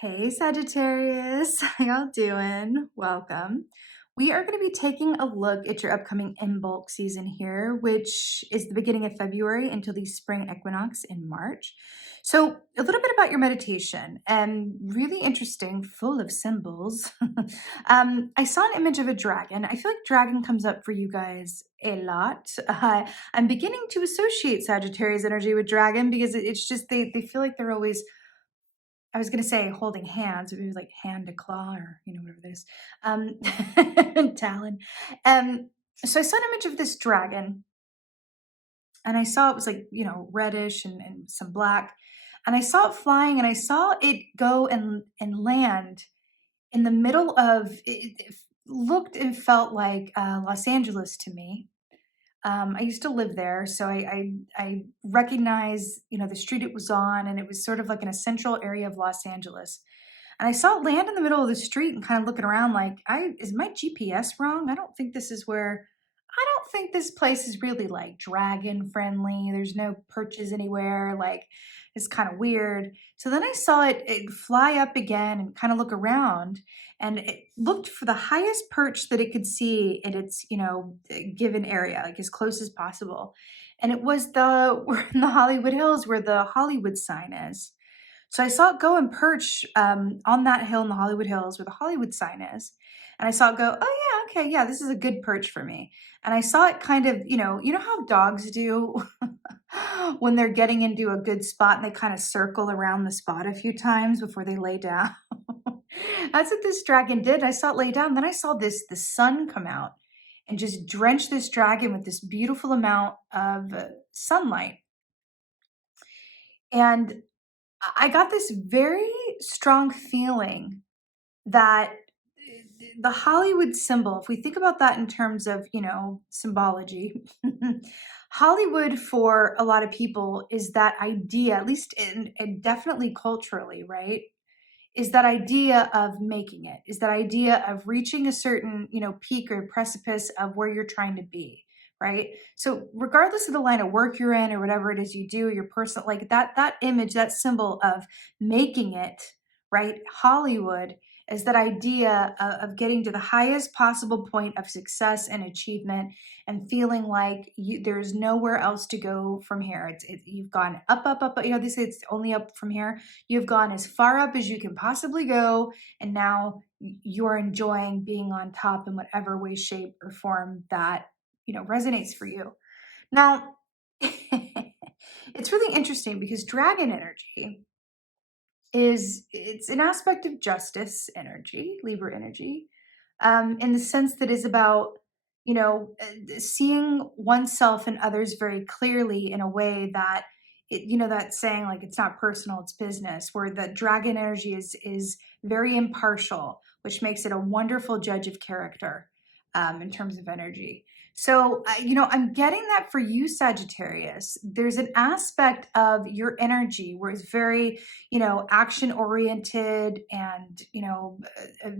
Hey Sagittarius, how y'all doing? Welcome. We are going to be taking a look at your upcoming Imbolc season here, which is the beginning of February until the spring equinox in March. So a little bit about your meditation and really interesting, full of symbols. I saw an image of a dragon. I feel like dragon comes up for you guys a lot. I'm beginning to associate Sagittarius energy with dragon because it's just, they feel like they're always, I was going to say holding hands, but maybe like hand to claw or, whatever it is. Talon. So I saw an image of this dragon and I saw it was like, reddish and some black. And I saw it flying and I saw it go and land in the middle of, it looked and felt like Los Angeles to me. I used to live there, so I recognize the street it was on, and it was sort of like in a central area of Los Angeles. And I saw it land in the middle of the street and kind of looking around like, is my GPS wrong? I don't think this is where. I don't think this place is really like dragon friendly. There's no perches anywhere. Like it's kind of weird. So then I saw it fly up again and kind of look around, and it looked for the highest perch that it could see in its, given area, like as close as possible. And it was we're in the Hollywood Hills where the Hollywood sign is. So I saw it go and perch on that hill in the Hollywood Hills where the Hollywood sign is. And I saw it go, oh yeah, okay, yeah, this is a good perch for me. And I saw it kind of, you know how dogs do when they're getting into a good spot and they kind of circle around the spot a few times before they lay down. That's what this dragon did. I saw it lay down. Then I saw the sun come out and just drench this dragon with this beautiful amount of sunlight. And I got this very strong feeling that the Hollywood symbol, if we think about that in terms of, symbology, Hollywood for a lot of people is that idea, at least and definitely culturally, right? Is that idea of making it, is that idea of reaching a certain, peak or precipice of where you're trying to be, right? So regardless of the line of work you're in or whatever it is you do, your personal, like that image, that symbol of making it, right? Hollywood is that idea of getting to the highest possible point of success and achievement and feeling like there's nowhere else to go from here. You've gone up, up, up. They say it's only up from here. You've gone as far up as you can possibly go, and now you're enjoying being on top in whatever way, shape, or form that resonates for you. Now, it's really interesting because dragon energy it's an aspect of justice energy, Libra energy, in the sense that is about seeing oneself and others very clearly in a way that that saying like it's not personal, it's business, where the dragon energy is very impartial, which makes it a wonderful judge of character in terms of energy. So, I'm getting that for you, Sagittarius. There's an aspect of your energy where it's very, action oriented and,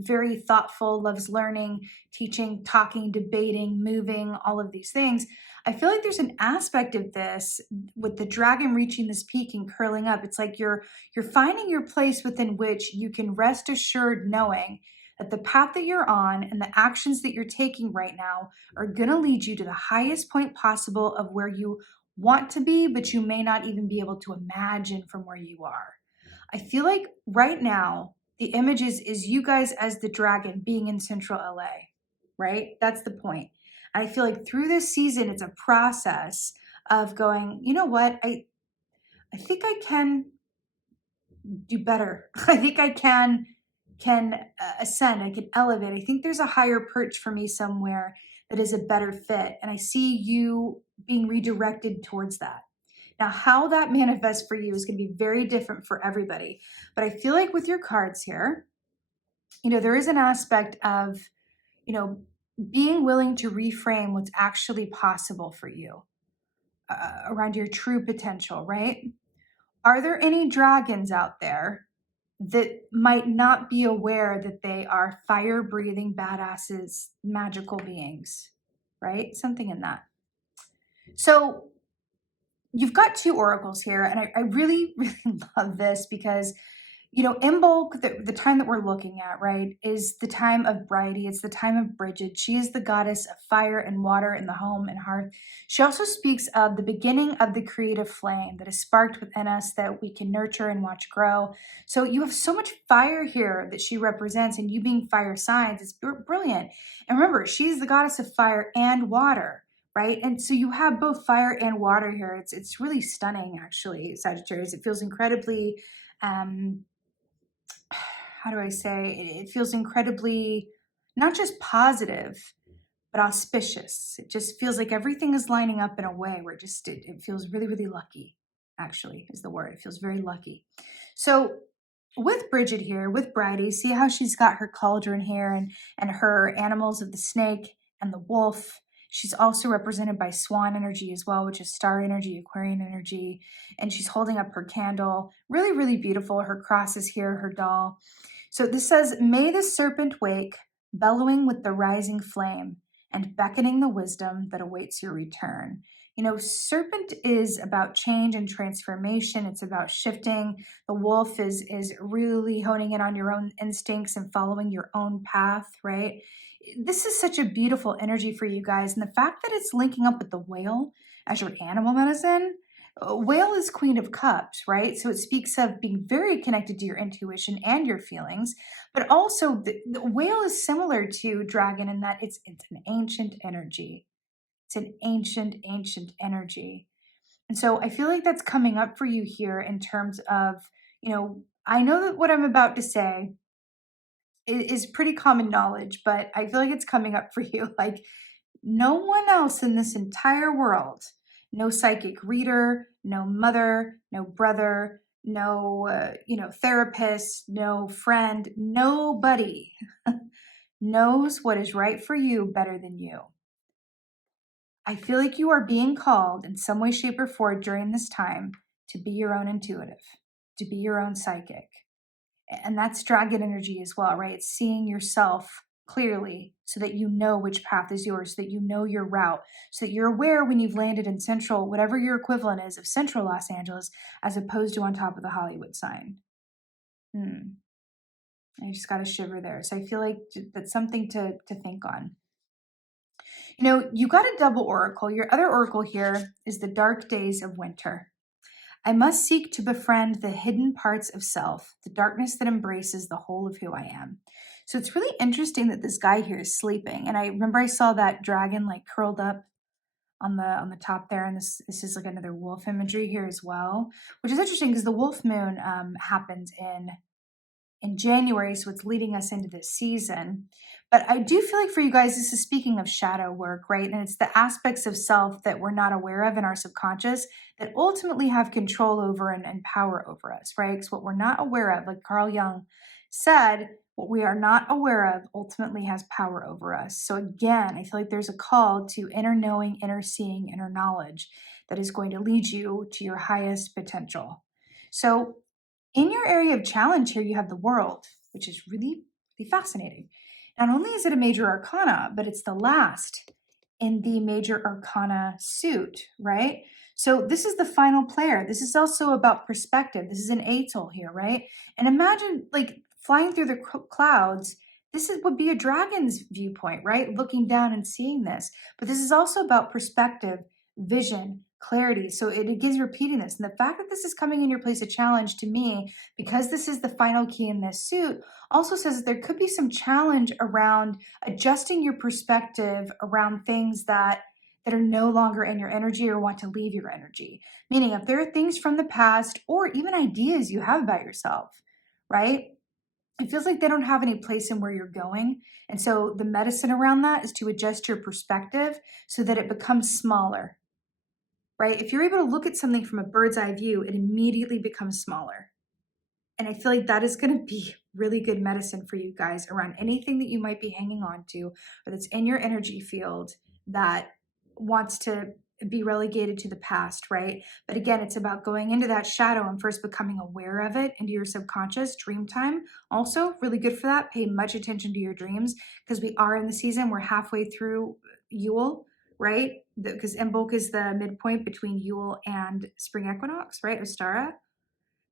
very thoughtful, loves learning, teaching, talking, debating, moving, all of these things. I feel like there's an aspect of this with the dragon reaching this peak and curling up. It's like you're finding your place within which you can rest assured knowing that the path that you're on and the actions that you're taking right now are going to lead you to the highest point possible of where you want to be, but you may not even be able to imagine from where you are. I feel like right now, the image is you guys as the dragon being in central LA, right? That's the point. And I feel like through this season, it's a process of going, you know what? I think I can do better. I think I can ascend. I can elevate. I think there's a higher perch for me somewhere that is a better fit. And I see you being redirected towards that. Now, how that manifests for you is going to be very different for everybody. But I feel like with your cards here, there is an aspect of, being willing to reframe what's actually possible for you around your true potential, right? Are there any dragons out there that might not be aware that they are fire-breathing badasses, magical beings, right? Something in that. So you've got two oracles here, and I really, really love this because, You know, Imbolc, the time that we're looking at, right, is the time of Bridie. It's the time of Bridget. She is the goddess of fire and water in the home and hearth. She also speaks of the beginning of the creative flame that is sparked within us that we can nurture and watch grow. So you have so much fire here that she represents, and you being fire signs, it's brilliant. And remember, she's the goddess of fire and water. Right. And so you have both fire and water here. It's really stunning, actually, Sagittarius. It feels incredibly how do I say, it feels incredibly not just positive, but auspicious. It just feels like everything is lining up in a way where it feels really, really lucky, actually, is the word. It feels very lucky. So with Bridget here, with Bridie, see how she's got her cauldron here and her animals of the snake and the wolf. She's also represented by swan energy as well, which is star energy, Aquarian energy. And she's holding up her candle. Really, really beautiful. Her cross is here, her doll. So this says, may the serpent wake, bellowing with the rising flame and beckoning the wisdom that awaits your return. You know, serpent is about change and transformation. It's about shifting. The wolf is really honing in on your own instincts and following your own path, right? This is such a beautiful energy for you guys. And the fact that it's linking up with the whale as your animal medicine, whale is Queen of Cups, right? So it speaks of being very connected to your intuition and your feelings, but also the whale is similar to dragon in that it's an ancient energy. It's an ancient energy. And so I feel like that's coming up for you here in terms of, you know, I know that what I'm about to say is pretty common knowledge, but I feel like it's coming up for you. Like no one else in this entire world, no psychic reader, no mother, no brother, no, therapist, no friend, nobody knows what is right for you better than you. I feel like you are being called in some way, shape, or form during this time to be your own intuitive, to be your own psychic. And that's dragon energy as well, right? It's seeing yourself clearly so that you know which path is yours, so that you know your route, so that you're aware when you've landed in central, whatever your equivalent is of central Los Angeles, as opposed to on top of the Hollywood sign. I just got a shiver there. So I feel like that's something to think on. You know, you got a double oracle. Your other oracle here is the dark days of winter. I must seek to befriend the hidden parts of self, the darkness that embraces the whole of who I am. So it's really interesting that this guy here is sleeping. And I remember I saw that dragon like curled up on the top there, and this is like another wolf imagery here as well, which is interesting because the wolf moon happens in January, so it's leading us into this season. But I do feel like for you guys, this is speaking of shadow work, right? And it's the aspects of self that we're not aware of in our subconscious that ultimately have control over and power over us, right? Because what we're not aware of, like Carl Jung said, what we are not aware of ultimately has power over us. So again, I feel like there's a call to inner knowing, inner seeing, inner knowledge that is going to lead you to your highest potential. So in your area of challenge here, you have the world, which is really, really fascinating. Not only is it a major arcana, but it's the last in the major arcana suit, right? So this is the final player. This is also about perspective. This is an atoll here, right? And imagine like flying through the clouds. Would be a dragon's viewpoint, right? Looking down and seeing this. But this is also about perspective, vision, clarity. So it gives repeating this. And the fact that this is coming in your place of challenge to me, because this is the final key in this suit, also says that there could be some challenge around adjusting your perspective around things that are no longer in your energy or want to leave your energy. Meaning if there are things from the past or even ideas you have about yourself, right? It feels like they don't have any place in where you're going. And so the medicine around that is to adjust your perspective so that it becomes smaller, right? If you're able to look at something from a bird's eye view, it immediately becomes smaller. And I feel like that is going to be really good medicine for you guys around anything that you might be hanging on to or that's in your energy field that wants to be relegated to the past, right? But again, it's about going into that shadow and first becoming aware of it into your subconscious. Dream time, also really good for that. Pay much attention to your dreams because we are in the season. We're halfway through Yule, right? Because Imbolc is the midpoint between Yule and spring equinox, right? Ostara.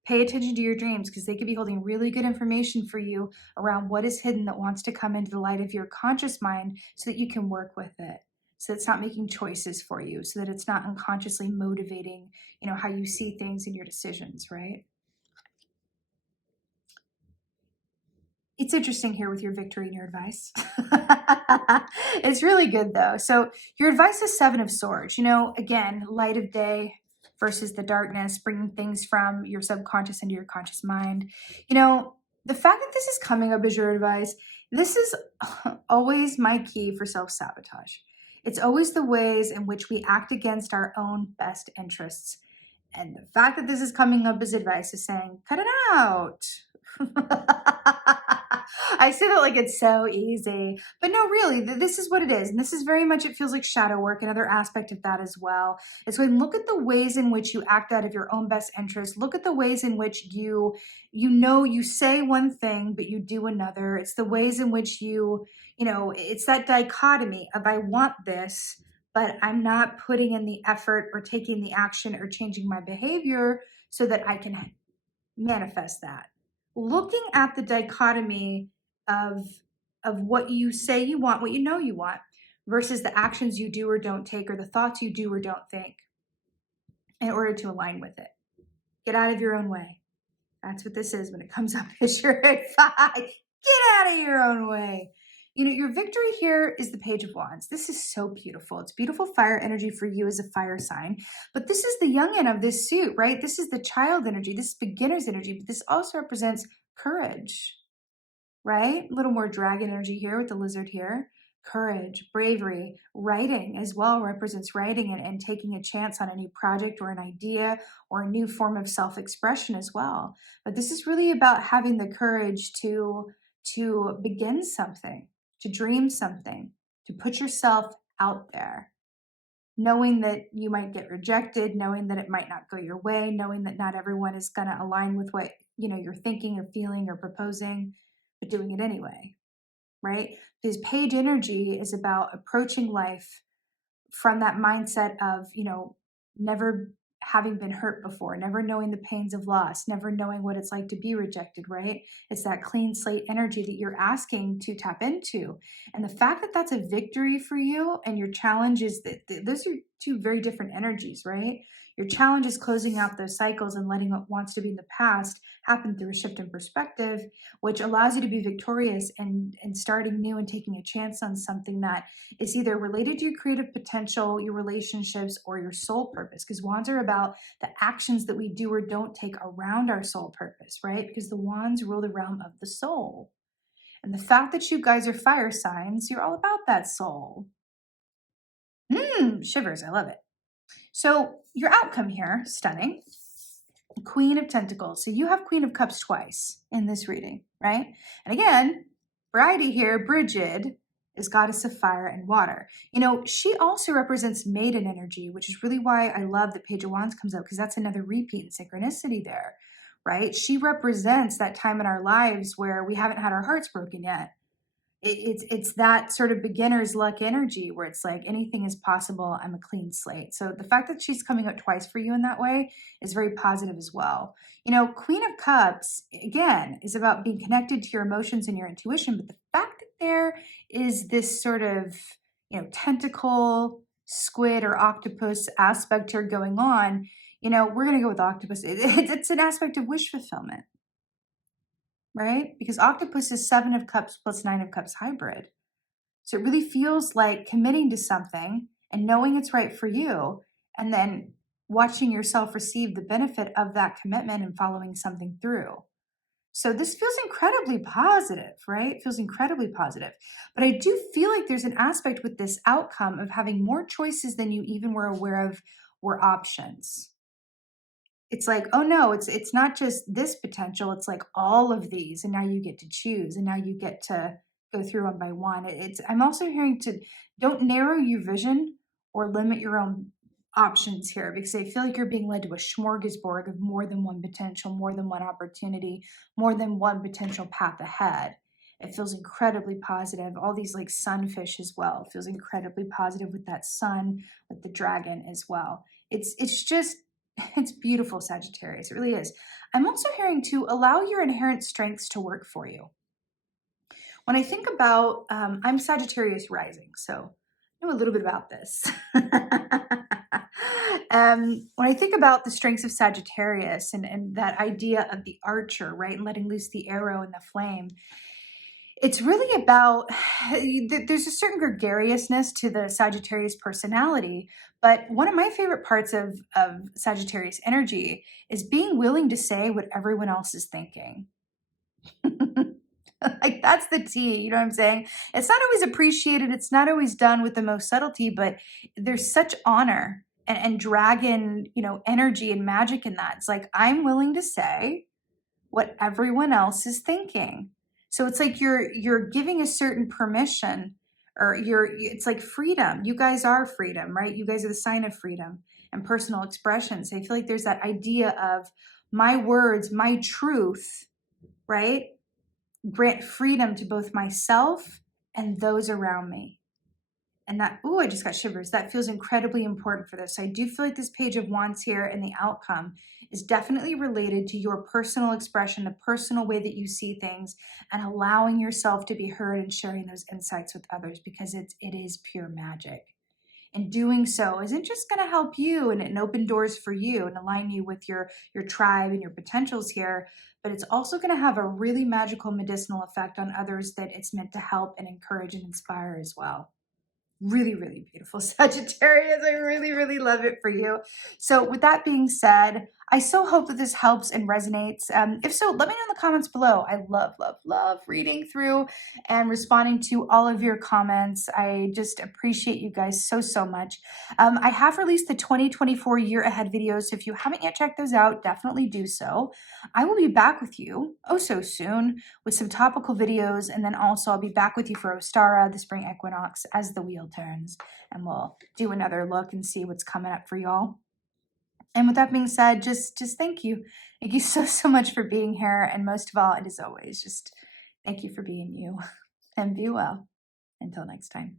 Pay attention to your dreams because they could be holding really good information for you around what is hidden that wants to come into the light of your conscious mind so that you can work with it. So it's not making choices for you, so that it's not unconsciously motivating, how you see things in your decisions, right? It's interesting here with your victory and your advice. It's really good though. So your advice is Seven of Swords. Again, light of day versus the darkness, bringing things from your subconscious into your conscious mind. The fact that this is coming up as your advice, this is always my key for self-sabotage. It's always the ways in which we act against our own best interests. And the fact that this is coming up as advice is saying, cut it out. I say that like it's so easy, but no, really, this is what it is. And this is very much, it feels like shadow work, another aspect of that as well. It's when look at the ways in which you act out of your own best interest. Look at the ways in which you say one thing, but you do another. It's the ways in which it's that dichotomy of I want this, but I'm not putting in the effort or taking the action or changing my behavior so that I can manifest that. Looking at the dichotomy of what you say you want, what you want, versus the actions you do or don't take, or the thoughts you do or don't think, in order to align with it. Get out of your own way. That's what this is when it comes up as your advice. Get out of your own way. Your victory here is the Page of Wands. This is so beautiful. It's beautiful fire energy for you as a fire sign. But this is the youngin' of this suit, right? This is the child energy. This is beginner's energy. But this also represents courage, right? A little more dragon energy here with the lizard here. Courage, bravery, writing as well represents writing and taking a chance on a new project or an idea or a new form of self-expression as well. But this is really about having the courage to begin something, to dream something, to put yourself out there, knowing that you might get rejected, knowing that it might not go your way, knowing that not everyone is going to align with what you're thinking or feeling or proposing, but doing it anyway, right? Because page energy is about approaching life from that mindset of never having been hurt before, never knowing the pains of loss, never knowing what it's like to be rejected, right? It's that clean slate energy that you're asking to tap into. And the fact that that's a victory for you and your challenge is that those are two very different energies, right? Your challenge is closing out those cycles and letting what wants to be in the past happen through a shift in perspective, which allows you to be victorious and starting new and taking a chance on something that is either related to your creative potential, your relationships, or your soul purpose. Because wands are about the actions that we do or don't take around our soul purpose, right? Because the wands rule the realm of the soul. And the fact that you guys are fire signs, you're all about that soul. Shivers, I love it. So your outcome here, stunning. Queen of Pentacles. So you have Queen of Cups twice in this reading, right? And again, Bridie here, Bridget, is goddess of fire and water. She also represents maiden energy, which is really why I love that Page of Wands comes up, because that's another repeat in synchronicity there, right? She represents that time in our lives where we haven't had our hearts broken yet. It's that sort of beginner's luck energy where it's like anything is possible. I'm a clean slate. So the fact that she's coming up twice for you in that way is very positive as well. Queen of Cups, again, is about being connected to your emotions and your intuition. But the fact that there is this sort of, tentacle, squid, or octopus aspect here going on, we're going to go with octopus. It's an aspect of wish fulfillment. Right? Because octopus is 7 of Cups plus 9 of Cups hybrid. So it really feels like committing to something and knowing it's right for you, and then watching yourself receive the benefit of that commitment and following something through. So this feels incredibly positive, right? It feels incredibly positive. But I do feel like there's an aspect with this outcome of having more choices than you even were aware of were options. It's like, oh no, it's not just this potential, it's like all of these, and now you get to choose, and now you get to go through one by one. I'm also hearing to don't narrow your vision or limit your own options here, because I feel like you're being led to a smorgasbord of more than one potential, more than one opportunity, more than one potential path ahead. It feels incredibly positive. All these like sunfish as well. It feels incredibly positive with that sun, with the dragon as well. It's just It's beautiful, Sagittarius. It really is. I'm also hearing to allow your inherent strengths to work for you. When I think about, I'm Sagittarius rising, so I know a little bit about this. When I think about the strengths of Sagittarius and that idea of the archer, right, and letting loose the arrow and the flame, it's really about, there's a certain gregariousness to the Sagittarius personality, but one of my favorite parts of Sagittarius energy is being willing to say what everyone else is thinking. Like that's the tea, you know what I'm saying? It's not always appreciated, it's not always done with the most subtlety, but there's such honor and dragon, energy and magic in that. It's like, I'm willing to say what everyone else is thinking. So it's like you're giving a certain permission, or it's like freedom. You guys are freedom, right? You guys are the sign of freedom and personal expression. So I feel like there's that idea of my words, my truth, right? Grant freedom to both myself and those around me. And that, I just got shivers. That feels incredibly important for this. So I do feel like this Page of Wands here and the outcome is definitely related to your personal expression, the personal way that you see things, and allowing yourself to be heard and sharing those insights with others, because it is pure magic. And doing so isn't just going to help you and open doors for you and align you with your tribe and your potentials here, but it's also going to have a really magical medicinal effect on others that it's meant to help and encourage and inspire as well. Really, really beautiful, Sagittarius. I really, really love it for you. So with that being said, I so hope that this helps and resonates. If so, let me know in the comments below. I love, love, love reading through and responding to all of your comments. I just appreciate you guys so, so much. I have released the 2024 year ahead videos, so if you haven't yet checked those out, definitely do so. I will be back with you so soon with some topical videos, and then also I'll be back with you for Ostara, the spring equinox, as the wheel turns, and we'll do another look and see what's coming up for y'all. And with that being said, just thank you. Thank you so, so much for being here. And most of all, and as always, just thank you for being you. And be well. Until next time.